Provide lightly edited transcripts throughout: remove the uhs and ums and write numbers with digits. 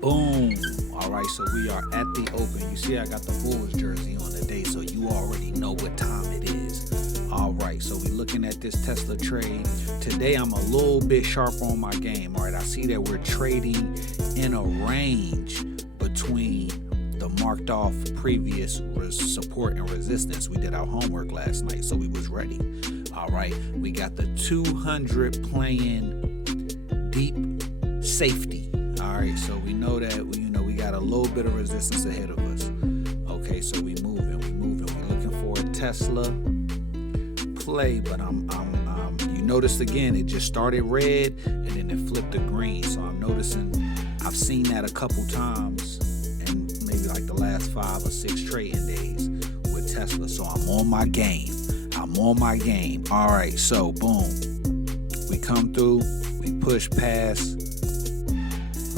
Boom. All right, so we are at the open. You see I got the Bulls jersey on today, so you already know what time it is. All right, so we're looking at this Tesla trade. Today I'm a little bit sharper on my game. All right, I see that we're trading in a range between the marked off previous support and resistance. We did our homework last night, so we was ready. All right, we got the 200 playing deep safety. All right, so we know that we got a little bit of resistance ahead of us. Okay, so we moving. We're looking for a Tesla play, but you noticed again, it just started red and then it flipped to green. So I'm noticing I've seen that a couple times in maybe like the last 5 or 6 trading days with Tesla. So I'm on my game. All right, so boom, we come through, we push past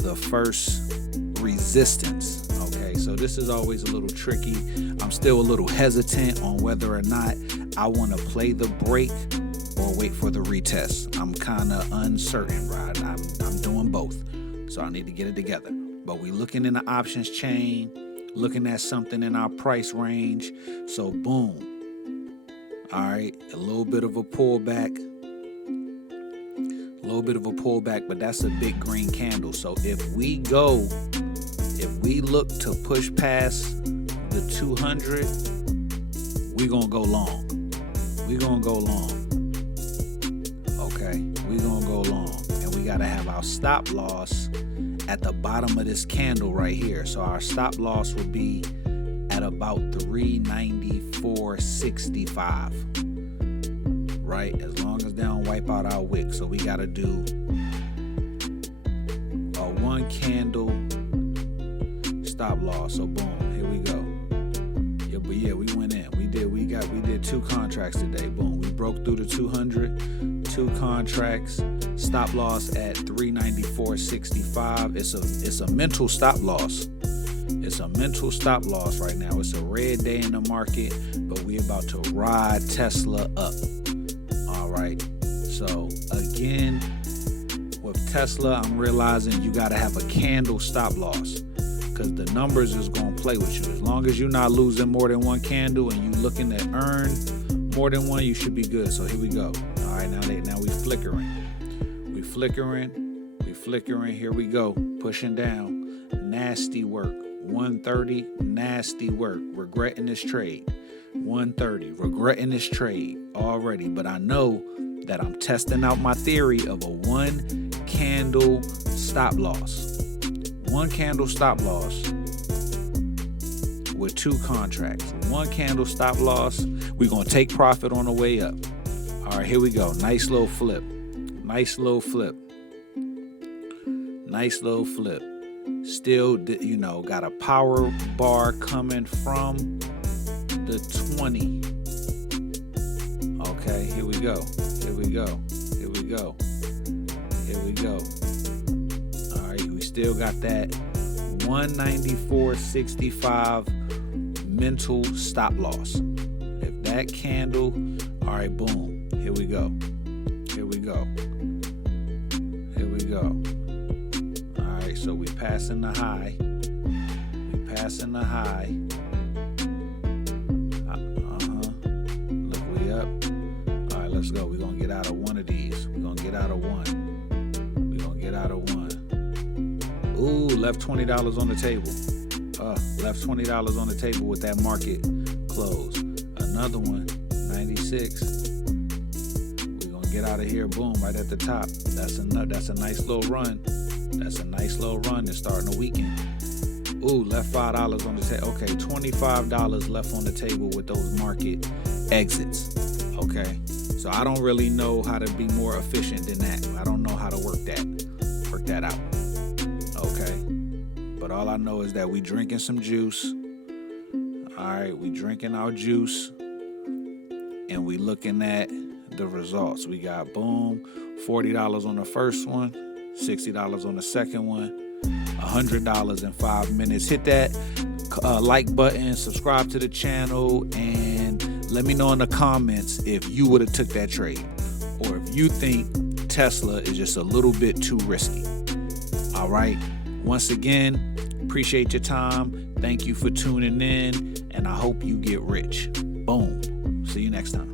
the first resistance. Okay, so this is always a little tricky. I'm still a little hesitant on whether or not I want to play the break or wait for the retest. I'm kind of uncertain, right? I'm doing both, so I need to get it together. But we looking in the options chain, looking at something in our price range. So boom. All right, a little bit of a pullback, but that's a big green candle. So if we look to push past the 200, we're going to go long. Okay, we're going to go long. And we got to have our stop loss at the bottom of this candle right here. So our stop loss would be at about 394.65, right? As long as they don't wipe out our wick. So we got to do a 1 candle stop loss. So boom, here we go. Yeah, but yeah, we went in. We did 2 contracts today. Boom, we broke through the 200, 2 contracts. Stop loss at 394.65. It's a mental stop loss. It's a mental stop loss right now. It's a red day in the market, but we about to ride Tesla up. All right. So again, with Tesla, I'm realizing you got to have a candle stop loss because the numbers is going to play with you. As long as you're not losing more than 1 candle and you looking to earn more than 1, you should be good. So here we go. All right, now we flickering. Here we go. Pushing down. Nasty work. 130, nasty work. Regretting this trade. 130, regretting this trade already. But I know that I'm testing out my theory of a 1 candle stop loss. 1 candle stop loss with 2 contracts. 1 candle stop loss. We're going to take profit on the way up. All right, here we go. Nice little flip. Still, got a power bar coming from the 20. Okay, here we go. All right, we still got that 194.65 mental stop loss. If that candle, all right, boom. Here we go. All right, so we passing the high. Look, we up. All right, let's go. We're going to get out of one of these. We're going to get out of one. Ooh, left $20 on the table. Left $20 on the table with that market close. Another one, 96. We're going to get out of here. Boom, right at the top. That's a nice little run. It's starting the weekend. Ooh, left $5 on the table. Okay, $25 left on the table with those market exits. Okay, so I don't really know how to be more efficient than that. I don't know how to work that out. Okay, but all I know is that we drinking some juice. All right, we drinking our juice, and we looking at the results. We got boom, $40 on the first one, $60 on the second one, $100 in 5 minutes. Hit that like button, subscribe to the channel, and let me know in the comments if you would have took that trade or if you think Tesla is just a little bit too risky. All right, Once again, appreciate your time. Thank you for tuning in, and I hope you get rich. Boom. See you next time.